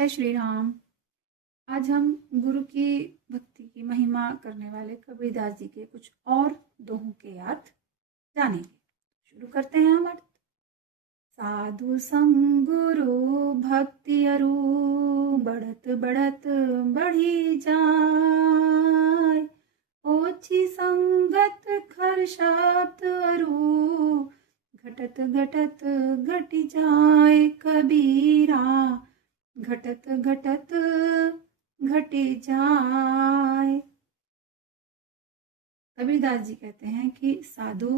जय श्री राम। आज हम गुरु की भक्ति की महिमा करने वाले कबीरदास जी के कुछ और दोहों के अर्थ जानेंगे। शुरू करते हैं हम अर्थ। साधु संग गुरु भक्ति अरु बढ़त बढ़त बढ़ी जाय, ओछी संगत खर शब्द अरु घटत घटत घटी जाय कबीरा, घटत घटत घटी जाए। कबीरदास जी कहते हैं कि साधु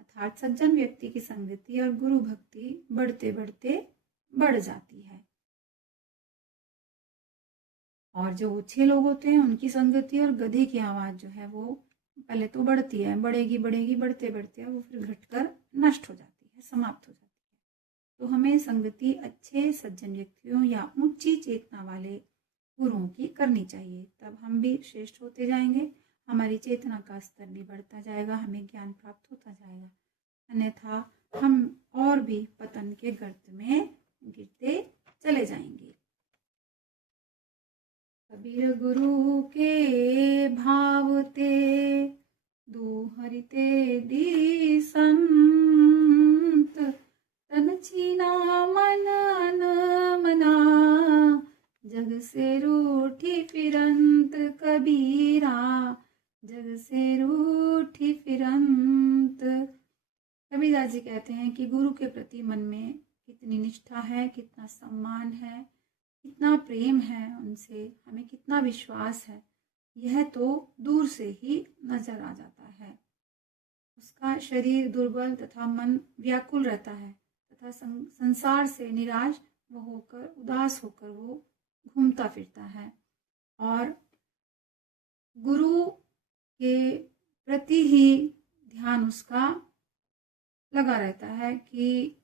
अर्थात सज्जन व्यक्ति की संगति और गुरु भक्ति बढ़ते बढ़ते बढ़ जाती है, और जो ओछे लोग होते हैं उनकी संगति और गधे की आवाज जो है वो पहले तो बढ़ती है, बढ़ेगी बढ़ेगी बढ़ते बढ़ते वो फिर घटकर नष्ट हो जाती है, समाप्त हो जाती है। तो हमें संगति अच्छे सज्जन व्यक्तियों या ऊंची चेतना वाले गुरुओं की करनी चाहिए, तब हम भी श्रेष्ठ होते जाएंगे, हमारी चेतना का स्तर भी बढ़ता जाएगा, हमें ज्ञान प्राप्त होता जाएगा। अन्यथा हम और भी पतन के गर्त में गिरते चले जाएंगे। कबीर गुरु के भावते दूहरिते दी संत, तन छीना मन मना जग से रूठी फिरंत कबीरा, जग से रूठी फिरंत। कबीरदास जी कहते हैं कि गुरु के प्रति मन में कितनी निष्ठा है, कितना सम्मान है, कितना प्रेम है उनसे, हमें कितना विश्वास है, यह तो दूर से ही नजर आ जाता है। उसका शरीर दुर्बल तथा मन व्याकुल रहता है तथा संसार से निराश वो होकर, उदास होकर वो घूमता फिरता है, और गुरु के प्रति ही ध्यान उसका लगा रहता है कि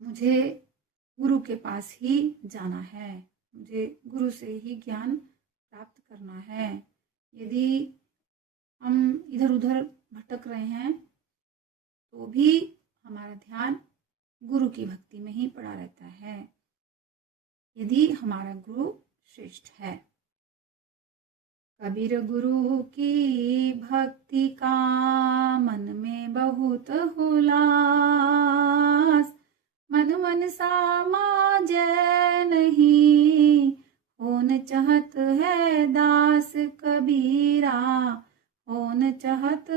मुझे गुरु के पास ही जाना है, मुझे गुरु से ही ज्ञान प्राप्त करना है। यदि हम इधर उधर भटक रहे हैं तो भी हमारा ध्यान गुरु की भक्ति में ही पड़ा रहता है, यदि हमारा गुरु श्रेष्ठ है। कबीर गुरु की भक्ति का मन में बहुत हुलास, मन मन सामाज नहीं होन चाहत है दास कबीरा, होन चाहत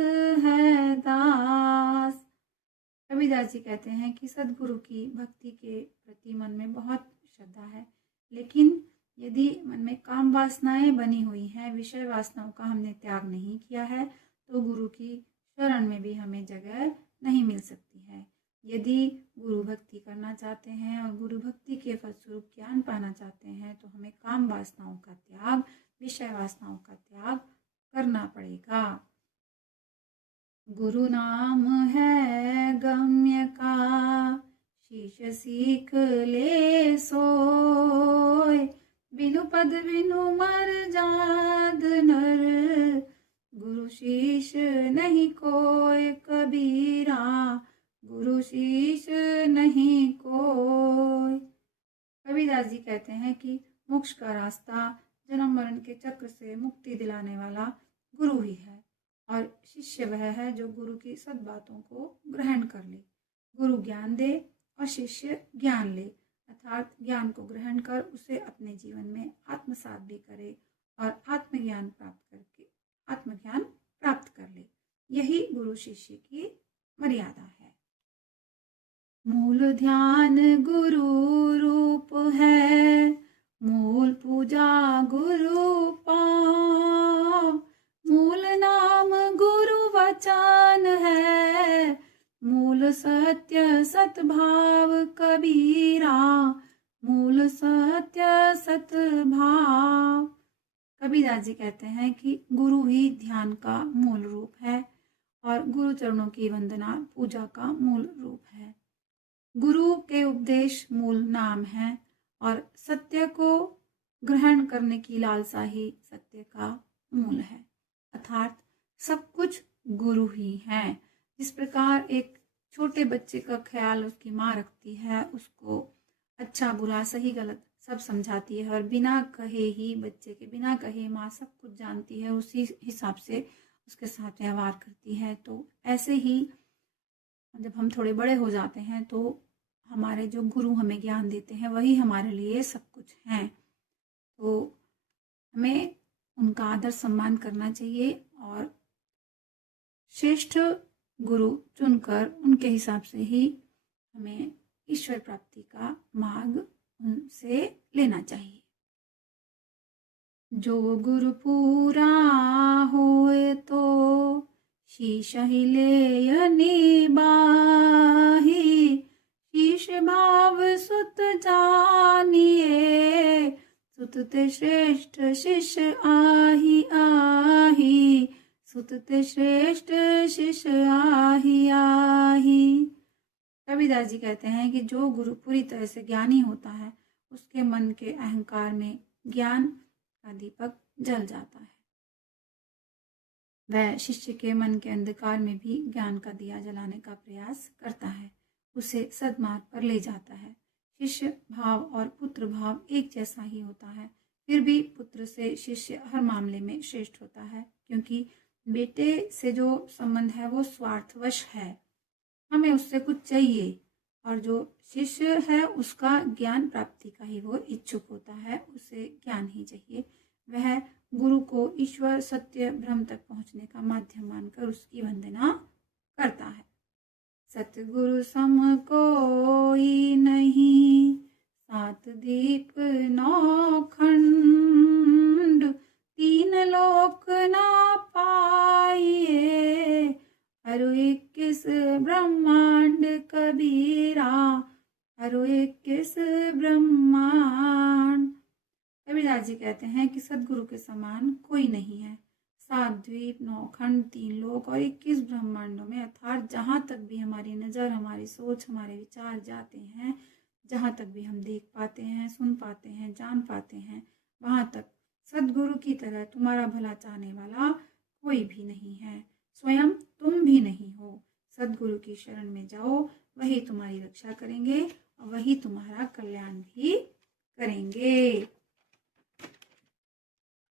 है दास। कबीरदास जी कहते हैं कि सदगुरु की भक्ति के प्रति मन में बहुत श्रद्धा है, लेकिन यदि मन में काम वासनाएं बनी हुई हैं, विषय वासनाओं का हमने त्याग नहीं किया है, तो गुरु की शरण में भी हमें जगह नहीं मिल सकती है। यदि गुरु भक्ति करना चाहते हैं और गुरु भक्ति के फलस्वरूप ज्ञान पाना चाहते हैं, तो हमें काम वासनाओं का त्याग, विषय वासनाओं का त्याग करना पड़ेगा। गुरु नाम है गम्य का, शीश सीख ले सोय, बिनु पद बिनु मर जाद नर, गुरु शीश नहीं कोय कबीरा, गुरु शीश नहीं कोय। कबीरदास जी कहते हैं कि मोक्ष का रास्ता, जन्म मरण के चक्र से मुक्ति दिलाने वाला गुरु ही है, और शिष्य वह है जो गुरु की सद्बातों को ग्रहण कर ले। गुरु ज्ञान दे और शिष्य ज्ञान ले, अर्थात ज्ञान को ग्रहण कर उसे अपने जीवन में आत्मसात भी करे और आत्मज्ञान प्राप्त करके आत्मज्ञान प्राप्त कर ले। यही गुरु शिष्य की मर्यादा है। मूल ध्यान गुरु रूप है, मूल पूजा गुरु पाव, मूल नाम गुरु वचन है, मूल सत्य सतभाव कबीरा, मूल सत्य सतभाव। कबीरदास जी कहते हैं कि गुरु ही ध्यान का मूल रूप है और गुरु चरणों की वंदना पूजा का मूल रूप है। गुरु के उपदेश मूल नाम है और सत्य को ग्रहण करने की लालसा ही सत्य का मूल है, अर्थात सब कुछ गुरु ही है। जिस प्रकार एक छोटे बच्चे का ख्याल उसकी माँ रखती है, उसको अच्छा बुरा सही गलत सब समझाती है और बिना कहे ही, बच्चे के बिना कहे माँ सब कुछ जानती है, उसी हिसाब से उसके साथ व्यवहार करती है। तो ऐसे ही जब हम थोड़े बड़े हो जाते हैं तो हमारे जो गुरु हमें ज्ञान देते हैं वही हमारे लिए सब कुछ हैं। तो हमें उनका आदर सम्मान करना चाहिए और श्रेष्ठ गुरु चुनकर उनके हिसाब से ही हमें ईश्वर प्राप्ति का मार्ग उनसे लेना चाहिए। जो गुरु पूरा होए तो शीश ही ले निबाही, शीश भाव सुत जानिए, सुत ते श्रेष्ठ शिष्य आही आही, सुत ते श्रेष्ठ शिष्य आही आही। कबीरदास जी कहते हैं कि जो गुरु पूरी तरह से ज्ञानी होता है उसके मन के अहंकार में ज्ञान का दीपक जल जाता है। वह शिष्य के मन के अंधकार में भी ज्ञान का दिया जलाने का प्रयास करता है, उसे सद्मार्ग पर ले जाता है। शिष्य भाव और पुत्र भाव एक जैसा ही होता है, फिर भी पुत्र से शिष्य हर मामले में श्रेष्ठ होता है, क्योंकि बेटे से जो संबंध है वो स्वार्थवश है, हमें उससे कुछ चाहिए, और जो शिष्य है उसका ज्ञान प्राप्ति का ही वो इच्छुक होता है, उसे ज्ञान ही चाहिए। वह गुरु को ईश्वर सत्य ब्रह्म तक पहुंचने का माध्यम मानकर उसकी वंदना करता है। सतगुरु सम कोई नहीं, सात दीप नौ खंड, तीन लोक ना पाइए, हरु 21 ब्रह्मांड कबीरा, हरु 21 ब्रह्मांड। कबीरदास जी कहते हैं कि सदगुरु के समान कोई नहीं है। 7 द्वीप, 9 खंड, 3 लोक और 21 ब्रह्मांडों में, अर्थात जहाँ तक भी हमारी नज़र, हमारी सोच, हमारे विचार जाते हैं, जहाँ तक भी हम देख पाते हैं, सुन पाते हैं, जान पाते हैं, वहाँ तक सदगुरु की तरह तुम्हारा भला चाहने वाला कोई भी नहीं है। स्वयं तुम भी नहीं हो। सदगुरु की शरण में जाओ, वही तुम्हारी रक्षा करेंगे और वही तुम्हारा कल्याण भी करेंगे।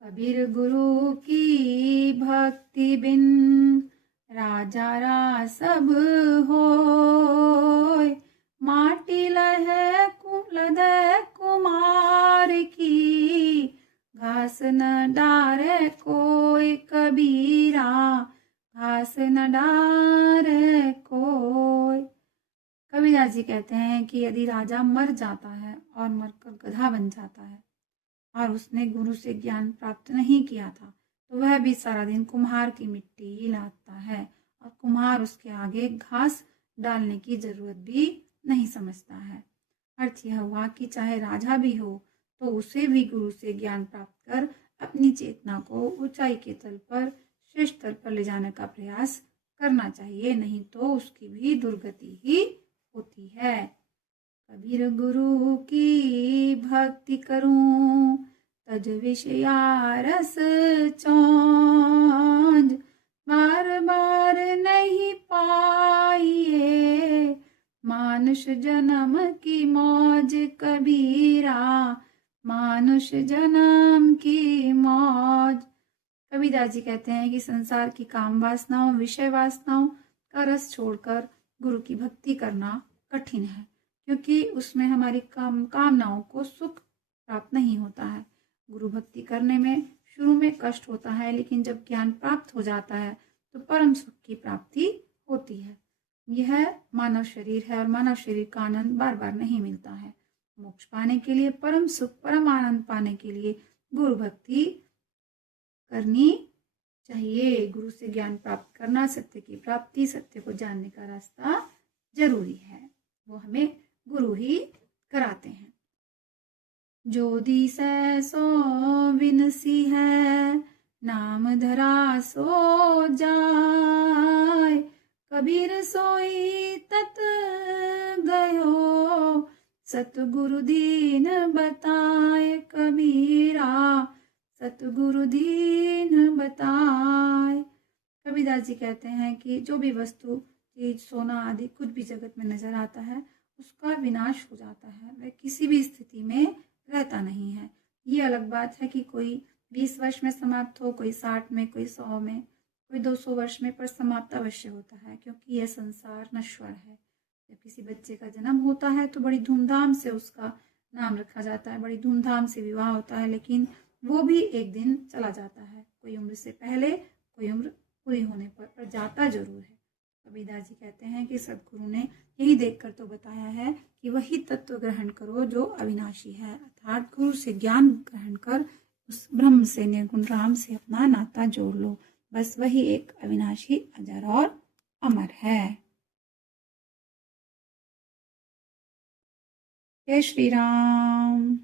कबीर गुरु की भक्ति बिन राजा रा सब होय, माटी लहै लदय कुमार की, घास न डारे कोई कबीरा, घास न डारे कोई। कबीरदास जी कहते हैं कि यदि राजा मर जाता है और मरकर गधा बन जाता है और उसने गुरु से ज्ञान प्राप्त नहीं किया था, तो वह भी सारा दिन कुम्हार की मिट्टी ही लाता है और कुम्हार उसके आगे घास डालने की जरूरत भी नहीं समझता है। अर्थ यह हुआ कि चाहे राजा भी हो तो उसे भी गुरु से ज्ञान प्राप्त कर अपनी चेतना को ऊंचाई के तल पर, श्रेष्ठ तल पर ले जाने का प्रयास करना चाहिए, नहीं तो उसकी भी दुर्गति ही होती है। कबीर गुरु की भक्ति करूं, तज विषया रस चौंज, बार बार नहीं पाइए, मानुष जन्म की मौज कबीरा, मानुष जन्म की मौज। कबीरदास जी कहते हैं कि संसार की काम वासनाओं, विषय वासनाओं का रस छोड़कर गुरु की भक्ति करना कठिन है, क्योंकि उसमें हमारी कामनाओं को सुख प्राप्त नहीं होता है। गुरु भक्ति करने में शुरू में कष्ट होता है, लेकिन जब ज्ञान प्राप्त हो जाता है तो परम सुख की प्राप्ति होती है। यह मानव शरीर है और मानव शरीर का आनंद बार बार नहीं मिलता है। मोक्ष पाने के लिए, परम सुख, परम आनंद पाने के लिए गुरु भक्ति करनी चाहिए। गुरु से ज्ञान प्राप्त करना, सत्य की प्राप्ति, सत्य को जानने का रास्ता जरूरी है, वो हमें गुरु ही कराते हैं। जो दिसै सो विनसी है, नाम धरा सो जाय, कबीर सोई तत गयो, सतगुरु दीन बताए कबीरा, सतगुरु दीन बताए। कबीरदास जी कहते हैं कि जो भी वस्तु, चीज, सोना आदि कुछ भी जगत में नजर आता है उसका विनाश हो जाता है, वह किसी भी स्थिति में रह रहता नहीं है। ये अलग बात है कि कोई 20 वर्ष में समाप्त हो, कोई 60 में, कोई 100 में, कोई 200 वर्ष में, पर समाप्त अवश्य होता है, क्योंकि यह संसार नश्वर है। जब किसी बच्चे का जन्म होता है तो बड़ी धूमधाम से उसका नाम रखा जाता है, बड़ी धूमधाम से विवाह होता है, लेकिन वो भी एक दिन चला जाता है, कोई उम्र से पहले, कोई उम्र पूरी होने पर जाता जरूर है। कबीरदास जी कहते हैं कि सदगुरु ने यही देखकर तो बताया है कि वही तत्व ग्रहण करो जो अविनाशी है, अर्थात गुरु से ज्ञान ग्रहण कर उस ब्रह्म से, निर्गुण राम से अपना नाता जोड़ लो। बस वही एक अविनाशी, अजर और अमर है। जय श्री राम।